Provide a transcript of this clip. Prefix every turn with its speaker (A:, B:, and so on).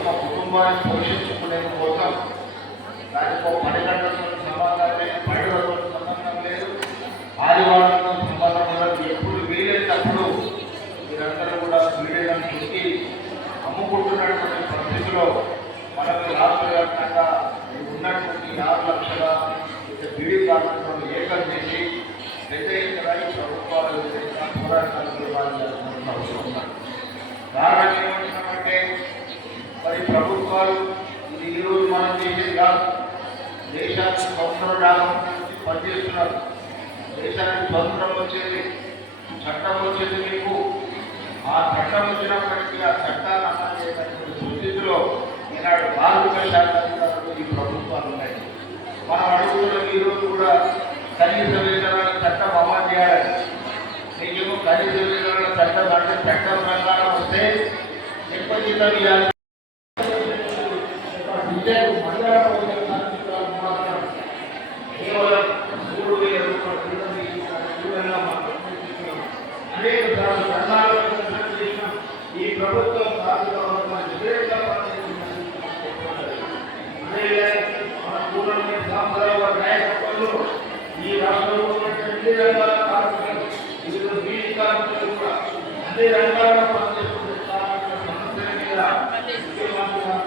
A: తమ కుటుంబాన్ని పోషించుకునే కోసం దానికి ఒక పని గంటలతో సంబంధం లేదు పండుగలతో సంబంధం లేదు. ఆదివారంతో సంబంధం లేదు ఎప్పుడు వీలైనప్పుడు మీరందరూ కూడా వీడియోలను చూసి అమ్ముకుంటున్నటువంటి పరిస్థితిలో మనకు రాష్ట్ర వ్యాప్తంగా ఉన్నటువంటి ఆరు లక్షల బీడీ కార్మికులను ఏకం చేసి పెద్ద ప్రభుత్వాలు ఈ ప్రభుత్వాల మనం దేశానికి స్వతంత్రం రాకముందు పనిచేస్తున్నారు. దేశానికి స్వతంత్రం వచ్చేది చట్టం వచ్చేది మీకు. ఆ చట్టం వచ్చినప్పటికీ ఆ చట్టాన్ని అమలు చేయడానికి స్థితిలో ఈనాడు కార్మిక శాఖ అధికారులు ఈ ప్రభుత్వాలు ఉన్నాయి. మనం అడుగుతున్న ఈరోజు కూడా కనీస వేతనాల చట్టం అమలు చేయాలని నిజము కనీస వేతనాల చట్టం అంటే చట్టం ప్రకారం వస్తే ఎక్కువ జీతం ఇవ్వాలి? విద్యార్థి మాట్లాడకపోతే కేవలం మూడు వేల అనేక ఈ ప్రభుత్వం ఆర్థిక వ్యతిరేకంగా నాయకత్వంలో ఈ రాష్ట్రంలో అన్ని రంగాల కార్మికులు అన్ని రంగాల పనిచేస్తున్న సమస్యల మీద ముఖ్యమంత్రి